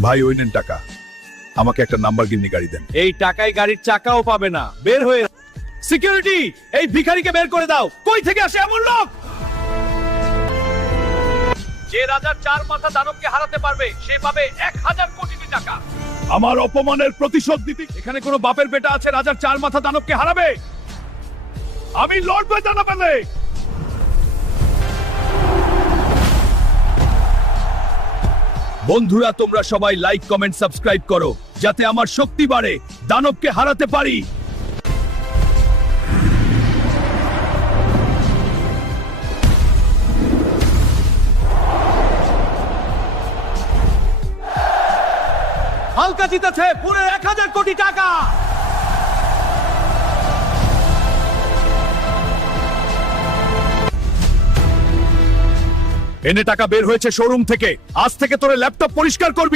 ভাই ওই নেন টাকা, আমাকে একটা নাম্বার গিন্নি গাড়ি দেন। এই টাকায় গাড়ির চাকাও পাবে না। বের হয়ে সিকিউরিটি, এই ভিখারিকে বের করে দাও। কই থেকে আসে এমন লোক? যে রাজার 4 মাথা দানবকে হারাতে পারবে সে পাবে 1000 কোটি টাকা। আমার অপমানের প্রতিশোধ দিতে এখানে কোনো বাপের বেটা আছে রাজার 4 মাথা দানবকে হারাবে? আমি লড়বে জানা পেলে। বন্ধুরা, তোমরা সবাই লাইক, কমেন্ট, সাবস্ক্রাইব করো যাতে আমার শক্তি বাড়ে, দানবকে হারাতে পারি। হালকা জিতেছে পুরো 1000 কোটি টাকা। এনে টাকা বের হয়েছে শোরুম থেকে। আজ থেকে তোরে ল্যাপটপ পরিষ্কার করবি।